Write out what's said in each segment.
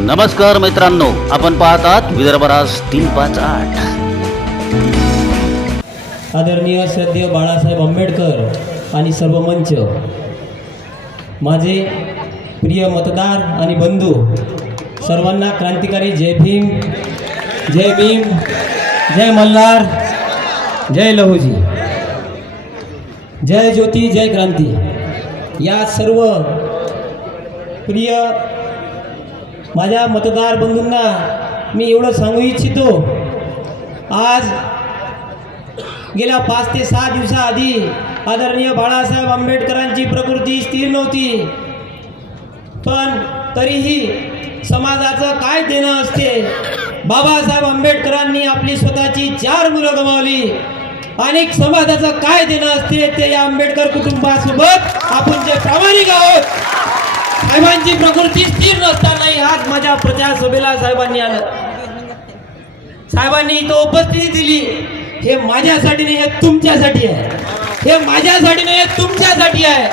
नमस्कार मित्रांनो आपण पाहतात विदर्भराज तीन पाच आठ. आदरणीय श्रद्धेय बाळासाहेब आंबेडकर आणि सर्व मंच. माझे प्रिय मतदार आणि बंधू सर्वांना क्रांतिकारी जय भीम जय भीम जय मल्हार जय लहूजी. जय ज्योती जय क्रांती. या सर्व प्रिय माझ्या मतदार बंधूंना मी एवढं सांगू इच्छितो. आज गेल्या पाच ते सहा दिवसाआधी आदरणीय बाळासाहेब आंबेडकरांची प्रकृती स्थिर नव्हती. पण तरीही समाजाचं काय देणं असते? बाबासाहेब आंबेडकरांनी आपली स्वतःची चार मुलं गमावली. आणि समाजाचं काय देणं असते ते या आंबेडकर कुटुंबासोबत आपण जे प्रामाणिक आहोत. साहेबांची प्रकृती स्थिर नसतानाही आज माझ्या प्रचार सभेला साहेबांनी आलं. साहेबांनी इथं उपस्थिती दिली. हे माझ्यासाठी नाही हे तुमच्यासाठी आहे. हे माझ्यासाठी नाही हे तुमच्यासाठी आहे.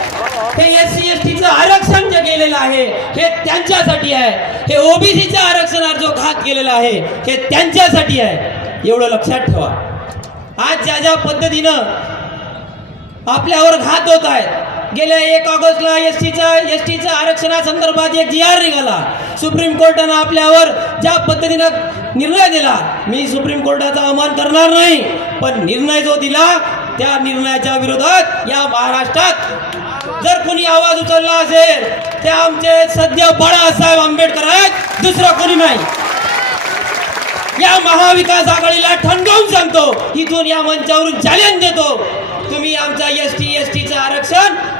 हे एस सी एस टीचं आरक्षण जे केलेलं आहे हे त्यांच्यासाठी आहे. हे ओबीसीच्या आरक्षणावर जो घात केलेला आहे हे त्यांच्यासाठी आहे. एवढं लक्षात ठेवा. आज ज्या ज्या पद्धतीनं आपल्यावर घात होत आहेत गेल्या एक ऑगस्टला एस टीचा एस टीचा आरक्षणासंदर्भात एक जी आर निघाला. सुप्रीम कोर्टानं आपल्यावर ज्या पद्धतीनं निर्णय दिला मी सुप्रीम कोर्टाचा अवमान करणार नाही पण निर्णय जो दिला त्या निर्णयाच्या विरोधात या महाराष्ट्रात जर कोणी आवाज उचलला असेल ते आमचे सध्या बाळासाहेब आंबेडकर आहेत दुसरं कोणी नाही. या महाविकास आघाडीला ठणकावून सांगतो इथून या मंचावरून चॅलेंज देतो. तुम्ही आमचा S T S T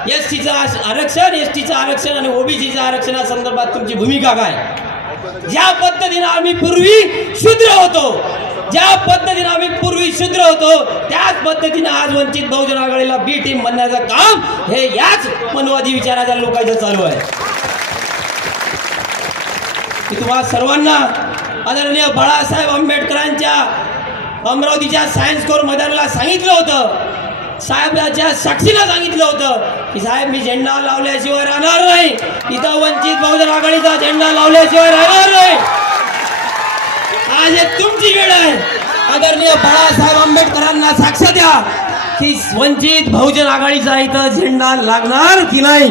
S टीचं आरक्षण एस टीचं आरक्षण आणि ओबीसीचं आरक्षणासंदर्भात तुमची भूमिका काय? ज्या पद्धतीनं आम्ही पूर्वी शूद्र होतो ज्या पद्धतीनं आम्ही पूर्वी शूद्र होतो त्याच पद्धतीनं आज वंचित बहुजन आघाडीला बी टीम बनण्याचं काम हे याच मनवादी विचाराच्या लोकांचं चालू आहे. मी तुम्हा सर्वांना आदरणीय बाळासाहेब आंबेडकरांच्या अमरावतीच्या सायन्स कोर मैदानाला सांगितलं होतं साहेबाच्या साक्षीला सांगितलं होतं की साहेब मी झेंडा लावल्याशिवाय राहणार नाही. इथं वंचित बहुजन आघाडीचा झेंडा लावल्याशिवाय राहणार नाही. आज हे तुमची वेळ आहे. आदरणीय बाळासाहेब आंबेडकरांना साक्ष द्या की वंचित बहुजन आघाडीचा इथं झेंडा लागणार की नाही.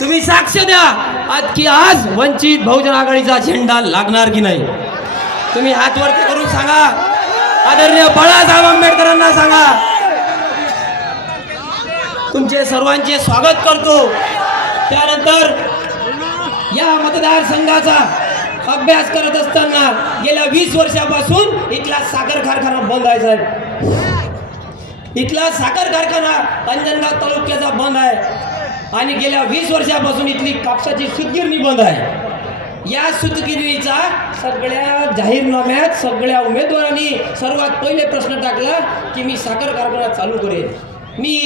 तुम्ही साक्ष द्या आज की आज वंचित बहुजन आघाडीचा झेंडा लागणार की नाही. तुम्ही हात वरती करून सांगा. आदरणीय बाळासाहेब आंबेडकरांना सांगा. तुमचे सर्वांचे स्वागत करतो. त्यानंतर या मतदारसंघाचा अभ्यास करत असताना गेल्या वीस वर्षापासून इथला साखर कारखाना बंद आहे साहेब. इथला साखर कारखाना अंजनगाव तालुक्याचा बंद आहे. आणि गेल्या वीस वर्षापासून इथली कापसाची सुतगिरणी बंद आहे. या सुतगिरणीचा सगळ्या जाहीरनाम्यात सगळ्या उमेदवारांनी सर्वात पहिले प्रश्न टाकला की मी साखर कारखाना चालू करेल मी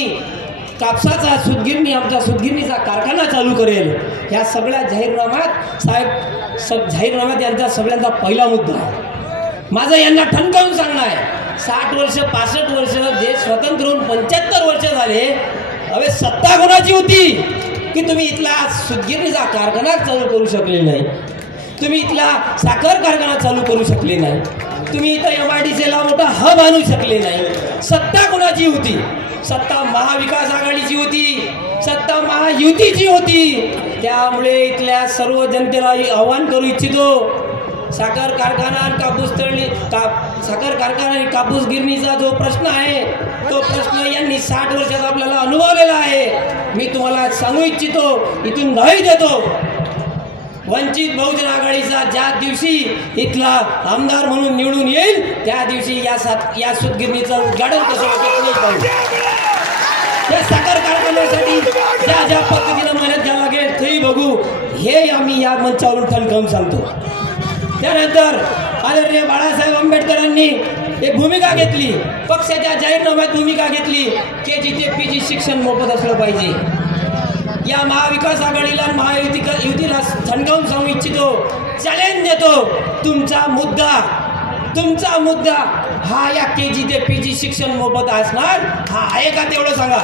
कापसाचा सुतगिरणी आमच्या सुतगिरणीचा कारखाना चालू करेल. ह्या सगळ्या जाहीरनाम्यात साहेब स जाहीरनाम्यात यांचा सगळ्यांचा पहिला मुद्दा आहे. माझं यांना ठणकावून सांगणं आहे. साठ वर्ष पासष्ट वर्ष जे स्वतंत्र होऊन पंच्याहत्तर वर्ष झाले हवे सत्ता कोणाची होती की तुम्ही इथला सुतगिरणीचा कारखाना चालू करू शकले नाही? तुम्ही इथला साखर कारखाना चालू करू शकले नाही. तुम्ही इथं एम आय डी सीला मोठा हब आणू शकले नाही. सत्ता कोणाची होती? सत्ता महाविकास आघाडीची होती. सत्ता महायुतीची होती. त्यामुळे इथल्या सर्व जनतेला आव्हान करू इच्छितो. साखर कारखाना आणि कापूस तळणी का साखर कारखाना आणि कापूस गिरणीचा जो प्रश्न आहे तो प्रश्न यांनी साठ वर्षात आपल्याला अनुभवलेला आहे. मी तुम्हाला सांगू इच्छितो इथून ग्वाही देतो. वंचित बहुजन आघाडीचा ज्या दिवशी इथला आमदार म्हणून निवडून येईल त्या दिवशी या सात या सुतगिरणीचं उद्घाटन कसं होतं ते साखर कारखान्यासाठी ज्या ज्या पद्धतीनं मेहनत घ्यायला लागेल तेही बघू. हे आम्ही या मंचावरून ठणकावून सांगतो. त्यानंतर आदरणीय बाळासाहेब आंबेडकरांनी एक भूमिका घेतली. पक्षाच्या जाहीरनाम्यात भूमिका घेतली की जिथे पी जी शिक्षण मोफत असलं पाहिजे. या महाविकास आघाडीला महायुती युतीला झणकावून सांगू इच्छितो. चॅलेंज देतो. तुमचा मुद्दा तुमचा मुद्दा हा या के जी ते पी जी शिक्षण मोफत असणार. हा आहे का तेवढं सांगा.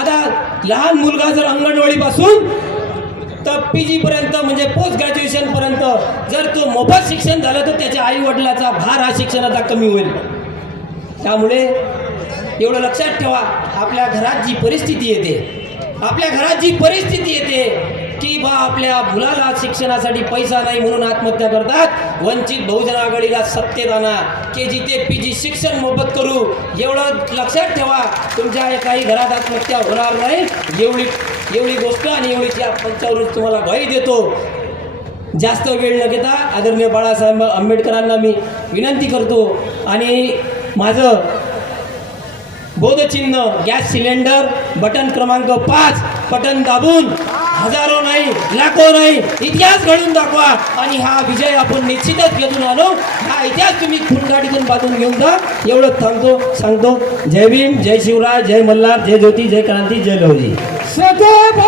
आता लहान मुलगा जर अंगणवाडीपासून तर पी जी पर्यंत म्हणजे पोस्ट ग्रॅज्युएशन पर्यंत जर तो मोफत शिक्षण झालं तर त्याच्या आई वडिलाचा भार हा शिक्षणाचा कमी होईल. त्यामुळे एवढं लक्षात ठेवा आपल्या घरात जी परिस्थिती येते आपल्या घरात जी परिस्थिती येते की बा आपल्या मुलाला शिक्षणासाठी पैसा नाही म्हणून आत्महत्या करतात वंचित बहुजन आघाडीला सत्तेत आणा के जी ते पी जी शिक्षण मोफत करू एवढं लक्षात ठेवा तुमच्या काही घरात आत्महत्या होणार नाही एवढी एवढी गोष्ट आणि एवढी त्या पंचावरून तुम्हाला भय देतो. जास्त वेळ न घेता आदरणीय बाळासाहेब आंबेडकरांना मी विनंती करतो आणि माझं बोधचिन्ह गॅस सिलेंडर बटन क्रमांक पाच बटन दाबून हजारो नाही लाखो नाही इतिहास घडून दाखवा. आणि हा विजय आपण निश्चितच घेऊन आलो. हा इतिहास तुम्ही खुणगाडीतून बांधून घेऊन जा. एवढं थांबतो सांगतो. जय भीम जय शिवराय जय मल्हार जय ज्योती जय क्रांती जय लवजी सदैव